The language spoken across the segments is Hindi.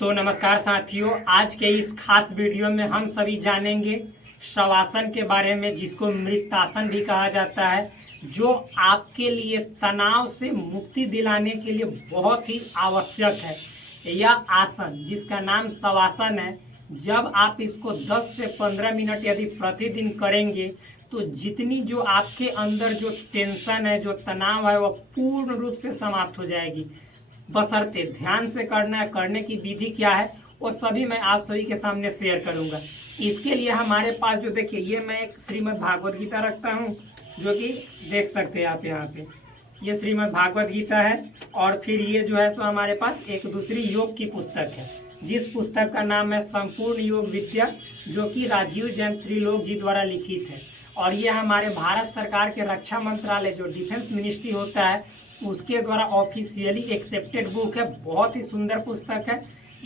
तो नमस्कार साथियों, आज के इस खास वीडियो में हम सभी जानेंगे शवासन के बारे में, जिसको मृतासन भी कहा जाता है, जो आपके लिए तनाव से मुक्ति दिलाने के लिए बहुत ही आवश्यक है। यह आसन जिसका नाम शवासन है, जब आप इसको 10 से 15 मिनट यदि प्रतिदिन करेंगे तो जितनी जो आपके अंदर जो टेंशन है, जो तनाव है, वह पूर्ण रूप से समाप्त हो जाएगी। बशर्ते ध्यान से करना है। करने की विधि क्या है वो सभी मैं आप सभी के सामने शेयर करूंगा। इसके लिए हमारे पास जो देखिए, ये मैं एक श्रीमद् भागवत गीता रखता हूँ, जो कि देख सकते हैं आप यहाँ पे। ये श्रीमद् भागवत गीता है। और फिर ये जो है सो हमारे पास एक दूसरी योग की पुस्तक है, जिस पुस्तक का नाम है संपूर्ण योग विद्या, जो कि राजीव जैन त्रिलोक जी द्वारा लिखित है। और ये हमारे भारत सरकार के रक्षा मंत्रालय, जो डिफेंस मिनिस्ट्री होता है, उसके द्वारा ऑफिशियली एक्सेप्टेड बुक है। बहुत ही सुंदर पुस्तक है।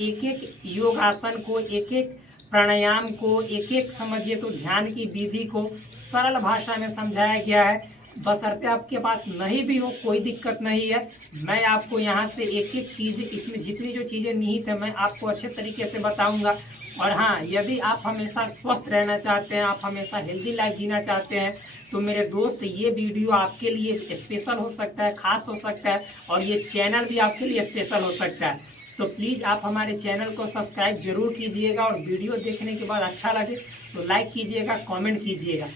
एक एक योगासन को, एक एक प्राणायाम को, एक एक समझिए तो ध्यान की विधि को सरल भाषा में समझाया गया है। बशर्ते आपके पास नहीं भी हो, कोई दिक्कत नहीं है। मैं आपको यहाँ से एक एक चीज़, इसमें जितनी जो चीज़ें निहित है, मैं आपको अच्छे तरीके से बताऊंगा। और हाँ, यदि आप हमेशा स्वस्थ रहना चाहते हैं, आप हमेशा हेल्दी लाइफ जीना चाहते हैं, तो मेरे दोस्त, ये वीडियो आपके लिए स्पेशल हो सकता है, खास हो सकता है, और ये चैनल भी आपके लिए स्पेशल हो सकता है। तो प्लीज़ आप हमारे चैनल को सब्सक्राइब जरूर कीजिएगा, और वीडियो देखने के बाद अच्छा लगे तो लाइक कीजिएगा, कमेंट कीजिएगा।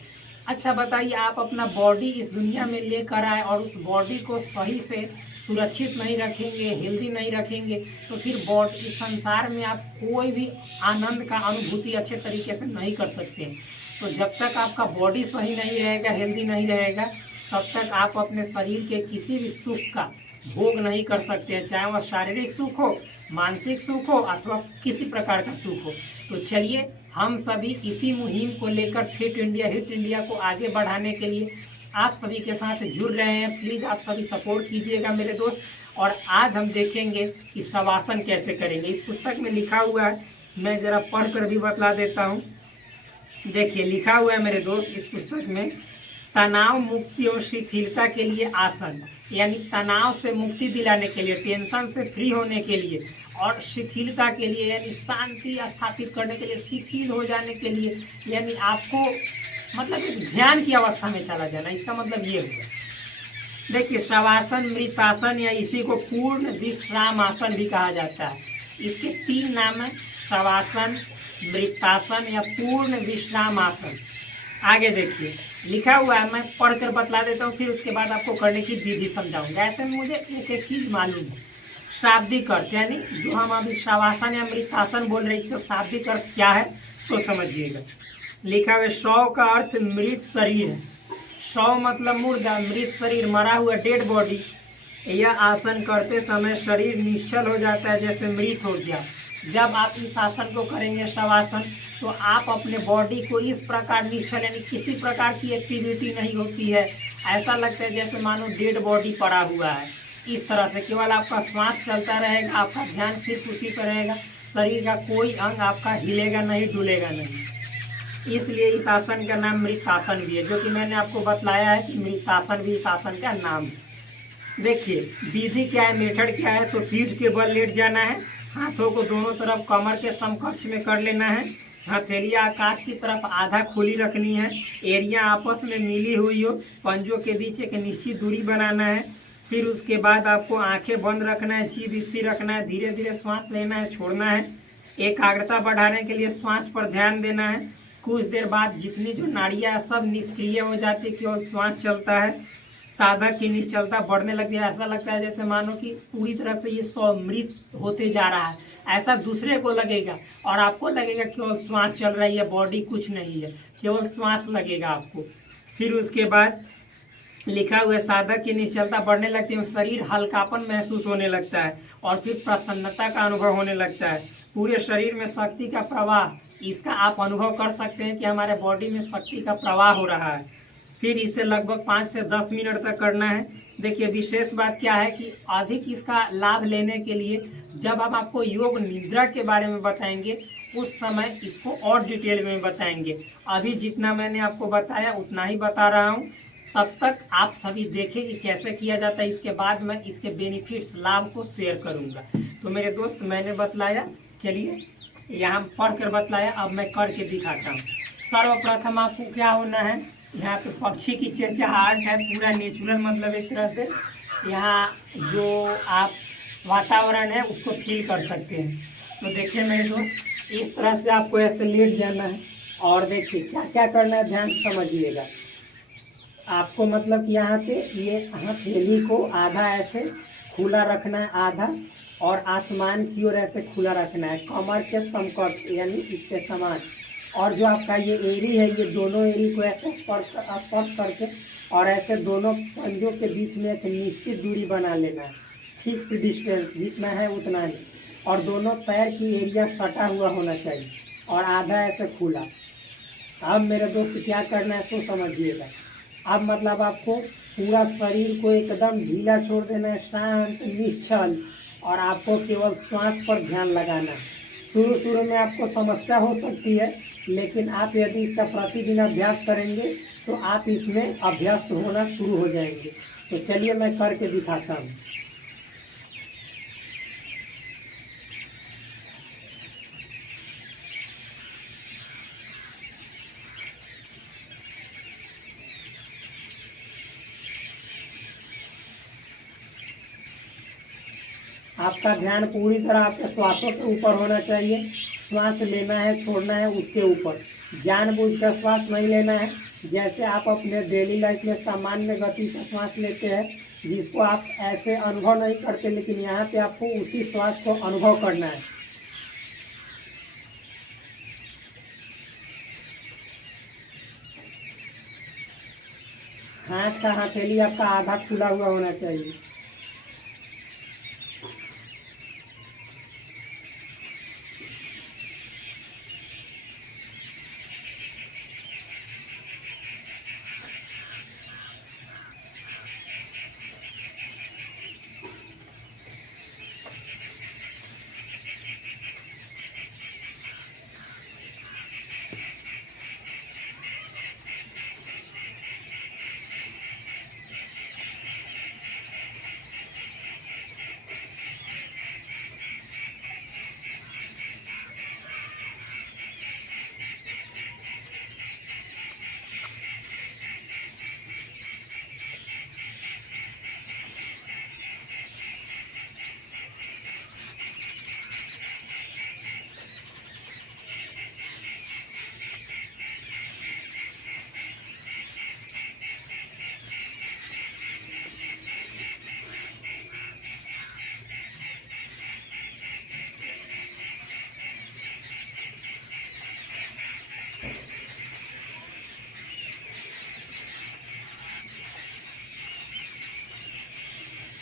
अच्छा बताइए, आप अपना बॉडी इस दुनिया में लेकर आए और उस बॉडी को सही से सुरक्षित नहीं रखेंगे, हेल्दी नहीं रखेंगे, तो फिर बॉडी, इस संसार में आप कोई भी आनंद का अनुभूति अच्छे तरीके से नहीं कर सकते। तो जब तक आपका बॉडी सही नहीं रहेगा, हेल्दी नहीं रहेगा, तब तक आप अपने शरीर के किसी भी सुख का भोग नहीं कर सकते हैं, चाहे वह शारीरिक सुख हो, मानसिक सुख हो, अथवा किसी प्रकार का सुख हो। तो चलिए, हम सभी इसी मुहिम को लेकर फिट इंडिया, हिट इंडिया को आगे बढ़ाने के लिए आप सभी के साथ जुड़ रहे हैं। प्लीज़ आप सभी सपोर्ट कीजिएगा मेरे दोस्त। और आज हम देखेंगे कि शवासन कैसे करेंगे। इस पुस्तक में लिखा हुआ है, मैं ज़रा पढ़ कर भी बतला देता हूँ। देखिए, लिखा हुआ है मेरे दोस्त इस पुस्तक में, तनाव मुक्ति और शिथिलता के लिए आसन, यानी तनाव से मुक्ति दिलाने के लिए, टेंशन से फ्री होने के लिए, और शिथिलता के लिए यानी शांति स्थापित करने के लिए, शिथिल हो जाने के लिए, यानी आपको मतलब एक ध्यान की अवस्था में चला जाना। इसका मतलब ये हुआ। देखिए, शवासन, मृतासन या इसी को पूर्ण विश्राम आसन भी कहा जाता है। इसके 3 नाम है, शवासन, मृतासन या पूर्ण विश्राम आसन। आगे देखिए, लिखा हुआ है, मैं पढ़कर बतला देता हूँ, फिर उसके बाद आपको करने की विधि समझाऊंगा। ऐसे में मुझे एक एक चीज मालूम है। शाब्दिक अर्थ, यानी जो हम अभी शवासन या मृतासन बोल रहे हैं, इसका शाब्दिक अर्थ क्या है तो समझिएगा। लिखा हुआ है, शव का अर्थ मृत शरीर है। शव मतलब मुर्दा, मृत शरीर, मरा हुआ, डेड बॉडी। यह आसन करते समय शरीर निश्चल हो जाता है, जैसे मृत हो गया। जब आप इस आसन को करेंगे, शवासन, तो आप अपने बॉडी को इस प्रकार निश्चल, यानी किसी प्रकार की एक्टिविटी नहीं होती है, ऐसा लगता है जैसे मानो डेड बॉडी पड़ा हुआ है। इस तरह से केवल आपका श्वास चलता रहेगा, आपका ध्यान सिर्फ उसी पर रहेगा, शरीर का कोई अंग आपका हिलेगा नहीं, डुलेगा नहीं। इसलिए इस आसन का नाम मृतासन भी है, जो कि मैंने आपको बतलाया है कि मृतासन भी इस आसन का नाम है। देखिए, विधि क्या है, मेथड क्या है। तो पीठ के बल लेट जाना है, हाथों को दोनों तरफ कमर के समकक्ष में कर लेना है, हथेलियाँ आकाश की तरफ आधा खुली रखनी है, एरिया आपस में मिली हुई हो, पंजों के बीच एक निश्चित दूरी बनाना है। फिर उसके बाद आपको आंखें बंद रखना है, जीभ स्थिर रखना है, धीरे धीरे श्वास लेना है, छोड़ना है। एकाग्रता बढ़ाने के लिए श्वास पर ध्यान देना है। कुछ देर बाद जितनी जो नाड़ियाँ सब निष्क्रिय हो जाती है, केवल श्वास चलता है। साधक की निश्चलता बढ़ने लगती है, ऐसा लगता है जैसे मानो कि पूरी तरह से ये मृत होते जा रहा है, ऐसा दूसरे को लगेगा। और आपको लगेगा केवल श्वास चल रही है, बॉडी कुछ नहीं है, केवल श्वास लगेगा आपको। फिर उसके बाद लिखा हुआ है, साधक की निश्चलता बढ़ने लगती है, शरीर हल्कापन महसूस होने लगता है, और फिर प्रसन्नता का अनुभव होने लगता है। पूरे शरीर में शक्ति का प्रवाह, इसका आप अनुभव कर सकते हैं कि हमारे बॉडी में शक्ति का प्रवाह हो रहा है। फिर इसे लगभग 5 से 10 मिनट तक करना है। देखिए, विशेष बात क्या है कि अधिक इसका लाभ लेने के लिए जब हम आपको योग निद्रा के बारे में बताएंगे, उस समय इसको और डिटेल में बताएंगे। अभी जितना मैंने आपको बताया उतना ही बता रहा हूँ। तब तक आप सभी देखें कि कैसे किया जाता है। इसके बाद मैं इसके बेनिफिट्स, लाभ को शेयर करूँगा। तो मेरे दोस्त, मैंने बतलाया चलिए यहाँ पढ़ कर बतलाया, अब मैं करके दिखाता हूँ। सर्वप्रथम आपको क्या होना है, यहाँ पे पक्षी की चहचहाहट है, पूरा नेचुरल मतलब एक तरह से यहाँ जो आप वातावरण है उसको फील कर सकते हैं। तो देखिए मेरे दोस्त, इस तरह से आपको ऐसे लेट जाना है और देखिए क्या क्या करना है, ध्यान से समझिएगा। आपको मतलब कि यहाँ पे ये हथेली को आधा ऐसे खुला रखना है, आधा, और आसमान की ओर ऐसे खुला रखना है, कमर के समकक्ष यानी इसके समान। और जो आपका ये एड़ी है, ये दोनों एड़ी को ऐसे स्पर्श करके और ऐसे दोनों पंजों के बीच में एक निश्चित दूरी बना लेना है, फिक्स डिस्टेंस जितना है उतना ही। और दोनों पैर की एरिया सटा हुआ होना चाहिए और आधा ऐसे खुला। अब मेरे दोस्त क्या करना है तो समझिएगा। अब मतलब आपको पूरा शरीर को एकदम ढीला छोड़ देना है, शांत निश्चल, और आपको केवल श्वास पर ध्यान लगाना है। शुरू में आपको समस्या हो सकती है, लेकिन आप यदि इसका प्रतिदिन अभ्यास करेंगे तो आप इसमें अभ्यस्त होना शुरू हो जाएंगे। तो चलिए मैं करके दिखाता हूँ। आपका ध्यान पूरी तरह आपके श्वासों के ऊपर होना चाहिए। श्वास लेना है छोड़ना है उसके ऊपर, जानबूझकर श्वास नहीं लेना है। जैसे आप अपने डेली लाइफ में सामान्य गति से श्वास लेते हैं, जिसको आप ऐसे अनुभव नहीं करते, लेकिन यहाँ पे आपको उसी श्वास को अनुभव करना है। हाथ का हथेली आपका आधा खुला हुआ होना चाहिए।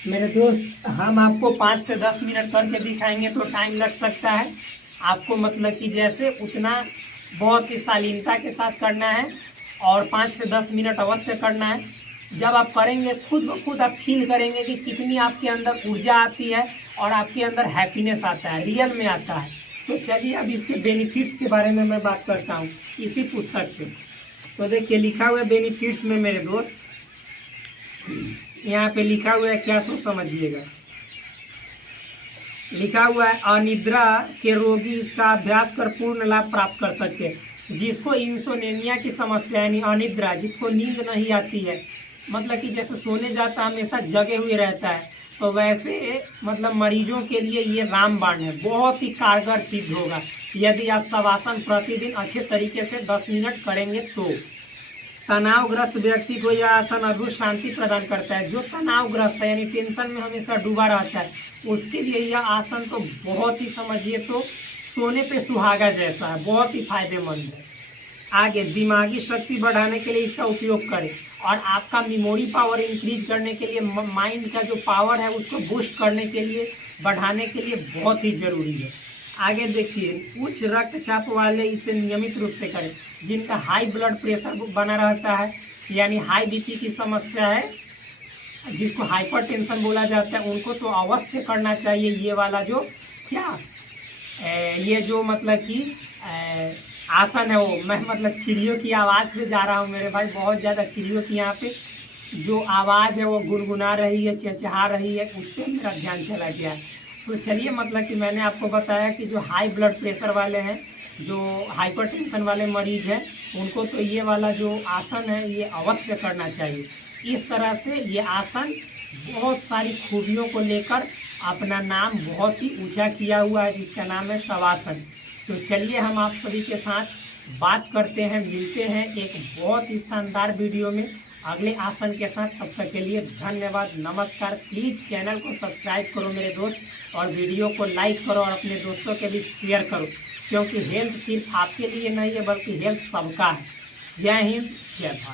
मेरे दोस्त, हम आपको 5 से 10 मिनट करके दिखाएंगे तो टाइम लग सकता है। आपको मतलब कि जैसे उतना बहुत ही शालीनता के साथ करना है और 5 से 10 मिनट अवश्य करना है। जब आप करेंगे खुद ब खुद आप फील करेंगे कि कितनी आपके अंदर ऊर्जा आती है और आपके अंदर हैप्पीनेस आता है, रियल में आता है। तो चलिए अब इसके बेनिफिट्स के बारे में मैं बात करता हूँ इसी पुस्तक से। तो देखिए लिखा हुआ है बेनिफिट्स में मेरे दोस्त, यहाँ पे लिखा हुआ है, क्या सो समझिएगा। लिखा हुआ है अनिद्रा के रोगी इसका अभ्यास कर पूर्ण लाभ प्राप्त कर सकते हैं। जिसको इंसोमेनिया की समस्या यानी अनिद्रा, जिसको नींद नहीं आती है, मतलब कि जैसे सोने जाता हमेशा जगे हुए रहता है, तो वैसे मतलब मरीजों के लिए ये रामबाण है, बहुत ही कारगर सिद्ध होगा यदि आप शवासन प्रतिदिन अच्छे तरीके से 10 मिनट करेंगे तो। तनावग्रस्त व्यक्ति को यह आसन अद्भुत शांति प्रदान करता है। जो तनावग्रस्त है यानी टेंशन में हमेशा डूबा रहता है, उसके लिए यह आसन तो बहुत ही समझिए तो सोने पे सुहागा जैसा है, बहुत ही फायदेमंद है। आगे दिमागी शक्ति बढ़ाने के लिए इसका उपयोग करें और आपका मेमोरी पावर इंक्रीज करने के लिए, माइंड का जो पावर है उसको बूस्ट करने के लिए, बढ़ाने के लिए बहुत ही जरूरी है। आगे देखिए, उच्च रक्तचाप वाले इसे नियमित रूप से करें। जिनका हाई ब्लड प्रेशर बना रहता है यानी हाई बीपी की समस्या है, जिसको हाइपरटेंशन बोला जाता है, उनको तो अवश्य करना चाहिए ये वाला जो क्या ये जो मतलब कि आसन है वो। मैं मतलब चिड़ियों की आवाज़ पे जा रहा हूँ मेरे भाई, बहुत ज़्यादा चिड़ियों की यहाँ पे जो आवाज़ है वो गुनगुना रही है, चहचहा रही है, उस पर मेरा ध्यान चला गया है। तो चलिए, मतलब कि मैंने आपको बताया कि जो हाई ब्लड प्रेशर वाले हैं, जो हाइपरटेंशन वाले मरीज हैं, उनको तो ये वाला जो आसन है ये अवश्य करना चाहिए। इस तरह से ये आसन बहुत सारी खूबियों को लेकर अपना नाम बहुत ही ऊंचा किया हुआ है, जिसका नाम है शवासन। तो चलिए, हम आप सभी के साथ बात करते हैं, मिलते हैं एक बहुत ही शानदार वीडियो में अगले आसन के साथ। तब तक के लिए धन्यवाद, नमस्कार। प्लीज़ चैनल को सब्सक्राइब करो मेरे दोस्त, और वीडियो को लाइक करो और अपने दोस्तों के बीच शेयर करो, क्योंकि हेल्थ सिर्फ आपके लिए नहीं है बल्कि हेल्थ सबका है। जय हिंद, जय भारत।